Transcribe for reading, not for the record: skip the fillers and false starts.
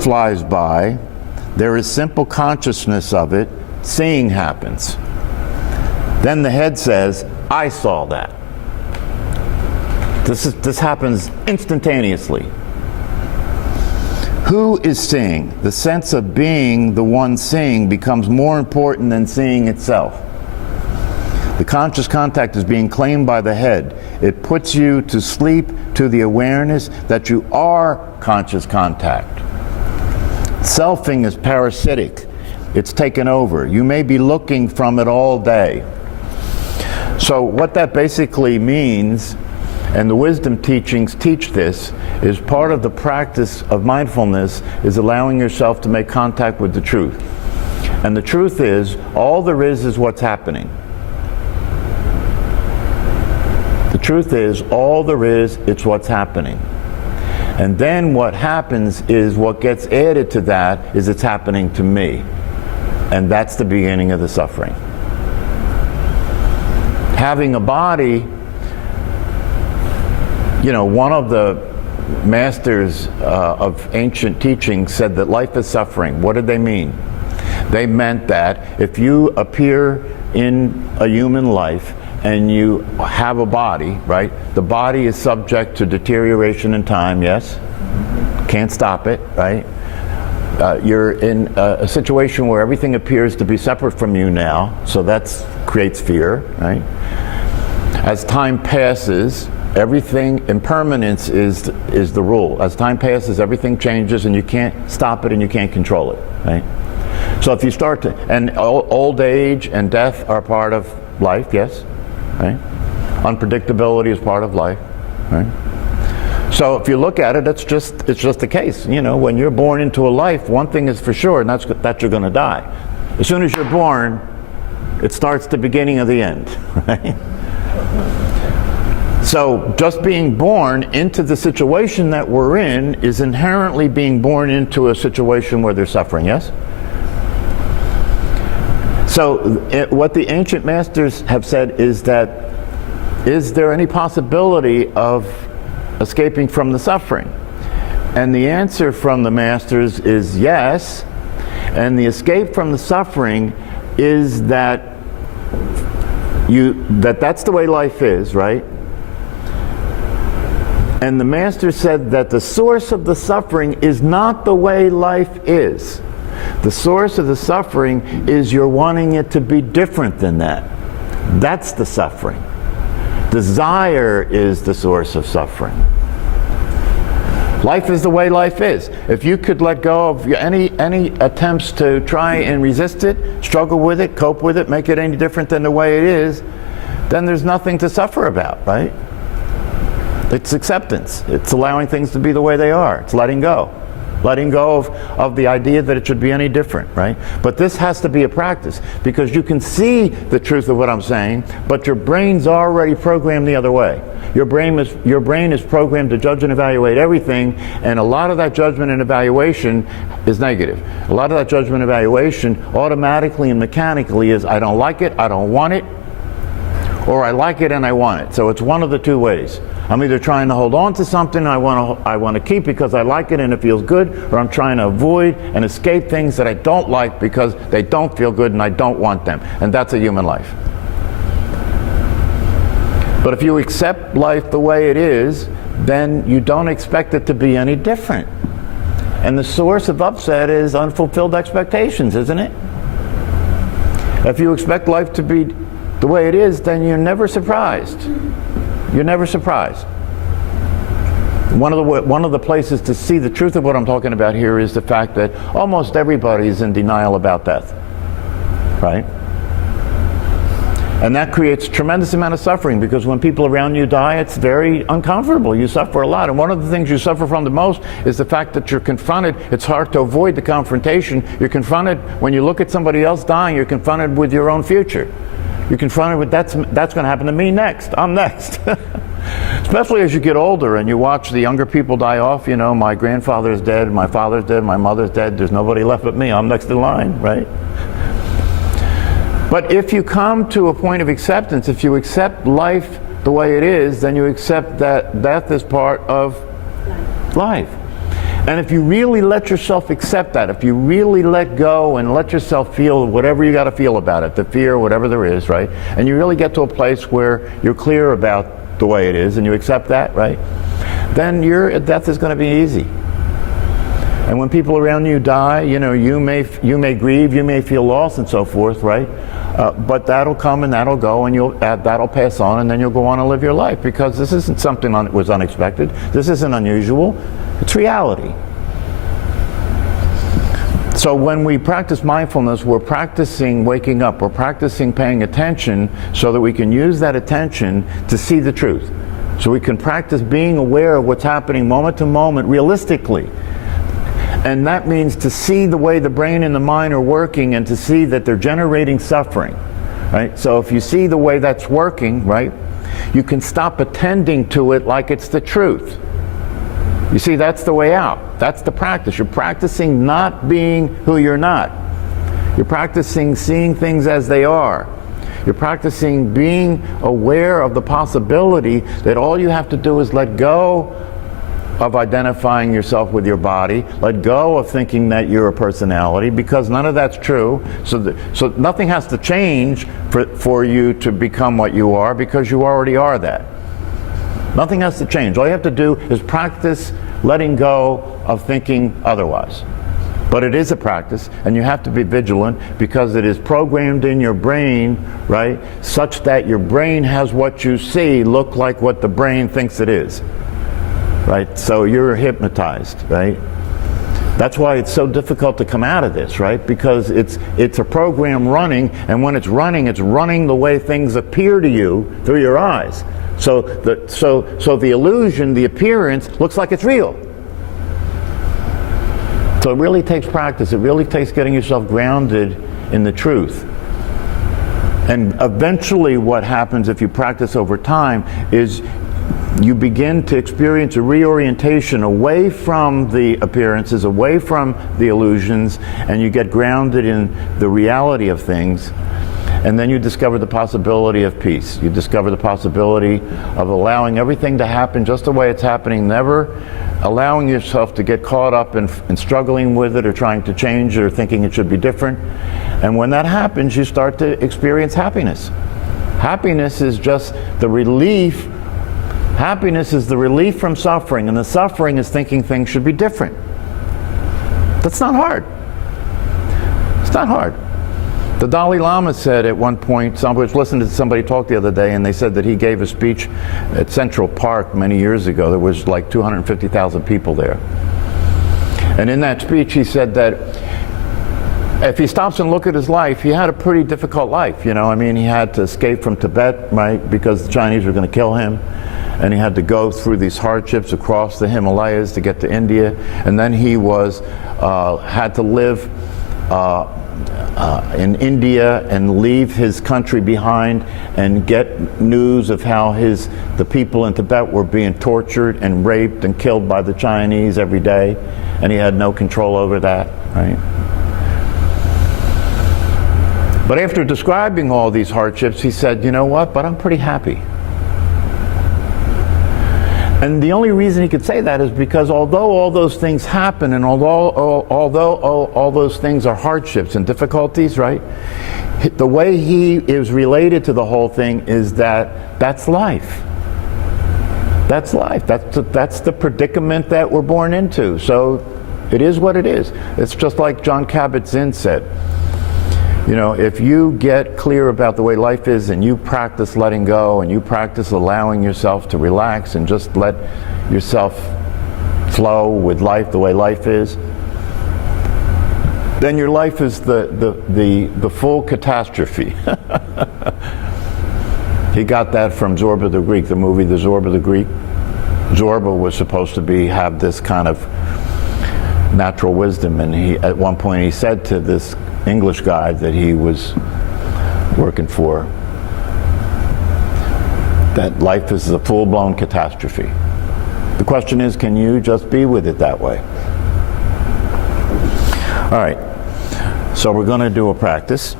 flies by, there is simple consciousness of it, seeing happens. Then the head says, I saw that. This happens instantaneously. Who is seeing? The sense of being the one seeing becomes more important than seeing itself. The conscious contact is being claimed by the head. It puts you to sleep to the awareness that you are conscious contact. Selfing is parasitic. It's taken over. You may be looking from it all day. So what that basically means, and the wisdom teachings teach this, is part of the practice of mindfulness is allowing yourself to make contact with the truth. And the truth is, all there is what's happening. The truth is, all there is, it's what's happening. And then what happens is, what gets added to that is it's happening to me. And that's the beginning of the suffering. Having a body, you know, one of the masters of ancient teaching said that life is suffering. What did they mean? They meant that if you appear in a human life and you have a body, right? The body is subject to deterioration in time, yes? Can't stop it, right? You're in a situation where everything appears to be separate from you now, so that creates fear, right? As time passes, everything, impermanence is the rule. As time passes, everything changes and you can't stop it and you can't control it, right? So if you start to, and old age and death are part of life, yes? Right? Unpredictability is part of life, right? So if you look at it, it's just the case. You know, when you're born into a life, one thing is for sure, and that's that you're going to die. As soon as you're born, it starts the beginning of the end, right? So just being born into the situation that we're in is inherently being born into a situation where there's suffering, yes? So what the ancient masters have said is that, is there any possibility of escaping from the suffering? And the answer from the masters is yes. And the escape from the suffering is that that's the way life is, right? And the master said that the source of the suffering is not the way life is. The source of the suffering is you're wanting it to be different than that. That's the suffering. Desire is the source of suffering. Life is the way life is. If you could let go of any attempts to try and resist it, struggle with it, cope with it, make it any different than the way it is, then there's nothing to suffer about, right? It's acceptance. It's allowing things to be the way they are. It's letting go. Letting go of the idea that it should be any different, right? But this has to be a practice, because you can see the truth of what I'm saying, but your brain's already programmed the other way. Your brain is programmed to judge and evaluate everything, and a lot of that judgment and evaluation is negative. A lot of that judgment and evaluation automatically and mechanically is, I don't like it, I don't want it, or I like it and I want it. So it's one of the two ways. I'm either trying to hold on to something I want to keep because I like it and it feels good, or I'm trying to avoid and escape things that I don't like because they don't feel good and I don't want them. And that's a human life. But if you accept life the way it is, then you don't expect it to be any different. And the source of upset is unfulfilled expectations, isn't it? If you expect life to be the way it is, then you're never surprised. You're never surprised. One of the places to see the truth of what I'm talking about here is the fact that almost everybody is in denial about death, right? And that creates a tremendous amount of suffering, because when people around you die, it's very uncomfortable. You suffer a lot. And one of the things you suffer from the most is the fact that you're confronted. It's hard to avoid the confrontation. You're confronted, when you look at somebody else dying, you're confronted with your own future. You're confronted with, that's going to happen to me next. I'm next. Especially as you get older and you watch the younger people die off. You know, my grandfather's dead, my father's dead, my mother's dead. There's nobody left but me. I'm next in line, right? But if you come to a point of acceptance, if you accept life the way it is, then you accept that death is part of life. And if you really let yourself accept that, if you really let go and let yourself feel whatever you got to feel about it, the fear, whatever there is, right? And you really get to a place where you're clear about the way it is and you accept that, right? Then your death is going to be easy. And when people around you die, you know, you may grieve, you may feel loss and so forth, right? But that'll come and that'll go, and that'll pass on, and then you'll go on and live your life, because this isn't something that was unexpected. This isn't unusual. It's reality. So when we practice mindfulness, we're practicing waking up. We're practicing paying attention so that we can use that attention to see the truth. So we can practice being aware of what's happening moment to moment realistically. And that means to see the way the brain and the mind are working and to see that they're generating suffering, right? So if you see the way that's working, right, you can stop attending to it like it's the truth. You see, that's the way out. That's the practice. You're practicing not being who you're not. You're practicing seeing things as they are. You're practicing being aware of the possibility that all you have to do is let go of identifying yourself with your body, let go of thinking that you're a personality, because none of that's true. So nothing has to change for you to become what you are, because you already are that. Nothing has to change. All you have to do is practice letting go of thinking otherwise. But it is a practice, and you have to be vigilant, because it is programmed in your brain, right, such that your brain has what you see look like what the brain thinks it is. Right? So you're hypnotized, right? That's why it's so difficult to come out of this, right? Because it's a program running, and when it's running the way things appear to you through your eyes. So the illusion, the appearance, looks like it's real. So it really takes practice. It really takes getting yourself grounded in the truth. And eventually what happens if you practice over time is you begin to experience a reorientation away from the appearances, away from the illusions, and you get grounded in the reality of things. And then you discover the possibility of peace. You discover the possibility of allowing everything to happen just the way it's happening, never allowing yourself to get caught up in struggling with it or trying to change it or thinking it should be different. And when that happens, you start to experience happiness. Happiness is just the relief. Happiness is the relief from suffering, and the suffering is thinking things should be different. That's not hard. It's not hard. The Dalai Lama said at one point, I was listening to somebody talk the other day, and they said that he gave a speech at Central Park many years ago. There was like 250,000 people there. And in that speech he said that if he stops and look at his life, he had a pretty difficult life. You know, I mean, he had to escape from Tibet, right, because the Chinese were going to kill him. And he had to go through these hardships across the Himalayas to get to India. And then he had to live in India and leave his country behind and get news of how the people in Tibet were being tortured and raped and killed by the Chinese every day. And he had no control over that, right? But after describing all these hardships, he said, you know what, but I'm pretty happy. And the only reason he could say that is because although all those things happen, and although all those things are hardships and difficulties, right, the way he is related to the whole thing is that's life. That's life. That's the predicament that we're born into. So it is what it is. It's just like Jon Kabat-Zinn said. You know, if you get clear about the way life is and you practice letting go and you practice allowing yourself to relax and just let yourself flow with life the way life is, then your life is the full catastrophe. He got that from Zorba the Greek, the movie The Zorba the Greek. Zorba was supposed to have this kind of natural wisdom, and at one point he said to this English guy that he was working for that life is a full-blown catastrophe. The question is, can you just be with it that way? All right, so we're going to do a practice.